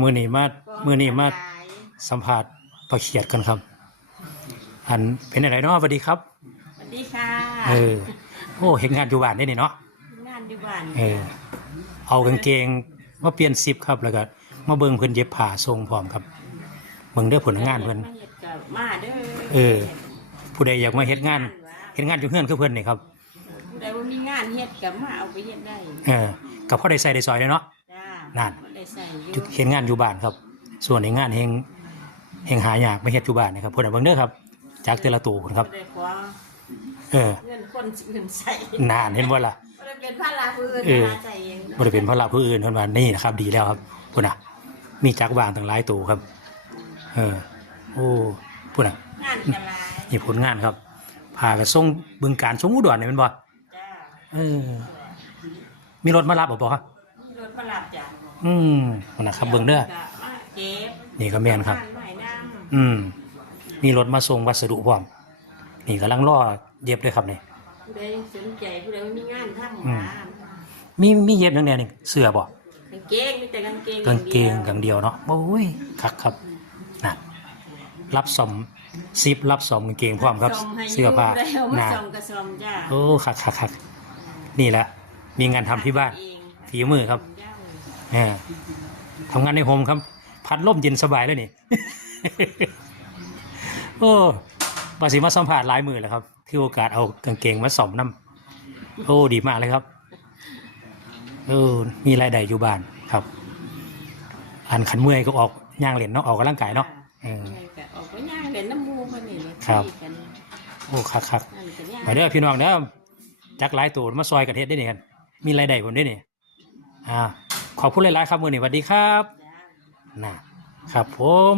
มือนี้มามือนี้มาสัมภาษณ์ประเขียดกันครับ อันเป็นอะไรเนาะสวัสดีครับสวัสดีค่ะเออโอ้เห็นงานอยู่บ้านได้นี่เนาะงานอยู่บ้านเออเอากางเกงมาเปลี่ยนซิปครับแล้วก็มาเบิ่งเพิ่นเย็บผ้าทรงพร้อมครับเบิ่งเด้อผลงานเพิ่นมาเฮ็ดกับมาเด้อเออ ผู้ใดอยากมาเฮ็ดงานเฮ็ดงานอยู่เฮือนคือเพิ่นนี่ครับผู้ใดว่ามีงานเฮ็ดกับมาเอาไปเฮ็ดได้เออกับพ่อได้ใส่ได้ซอยเด้อเนาะจ้านั่นบ่ ได้ใส่อจุยู่เฮ็ดงานอยู่บ้านครับ ส่วนในงานเฮงเฮงหายากไม่เฮ็ดอยู่บ้านนะครับเพิ่นเอาเบิ่งเด้อครับ จากแต่ละตู้พุ่นครับ บ่ได้ขอเออเงินคนอื่นใส่นานเห็นบ่ล่ะ บ่ได้เป็นภาระผู้อื่นเออ หาใส่เองบ่ได้เป็นเพราะเราผู้อื่นเพิ่นว่านี่นะครับ ดีแล้วครับพุ่นน่ะ มีจักวางตั้งหลายตู้ครับ เออ โอ้พุ่นน่ะ งานกะลายนี่ผลงานครับพากันส่งบึงการส่งอุดรนี่แม่นบ่จ้าเออ มีรถมารับบ่บ่ครับมีรถมารับจ้า อืมพุ่นน่ะครับเบิ่งเด้อก็มาเก็บนี่ก็แม่นครับานไม้น้ำอืมมีรถมาส่งวัสดุพร้อมนี่กำลังรอเย็บเลยครับนี่ ผู้ใดสนใจผู้ใดว่ามีงานทำอืม หามีมีเย็บจังแน่นี่เสื้อบ่กางเกงมีแต่กางเกงกางเกงอย่กางเดียวเนาะโอ้ยคักครับน่ะรับสมซิปรับสมกางเกงพร้อมครับส่งให้เสื้อผ้ายู่แล้วมาน่ะส่งกระสมจ้าโอ้คักคักคักนี่แหละมีงานทำที่บ้าน เองฝีมือครับย่า งแหมทำงานในโฮมครับ พัดลมเย็นสบายแล้วนี่ โอ้บาสิมาสัมผัสหลายมือแล้วครับ ที่โอกาสเอากางเกงมาสอมน้ำโอ้ดีมากเลยครับเออมีรายได้อยู่บ้านครับอันขันเมื่อยก็ออกย่างเหรียญเนาะออกกำลังกายเนาะเออไงก็ออกไปย่างเล่นน้ำมูกมันนี่เลยครับตีกันโอ้คักคักนั่นก็ย่างไปเด้อพี่น้องเด้อจักหลายตัวมาซอยกันเฮ็ดได้นี่กันมีรายได้ผมได้นี่อ่า ขอบคุณหลายๆครับมือนี่สวัสดีครับนะครับผม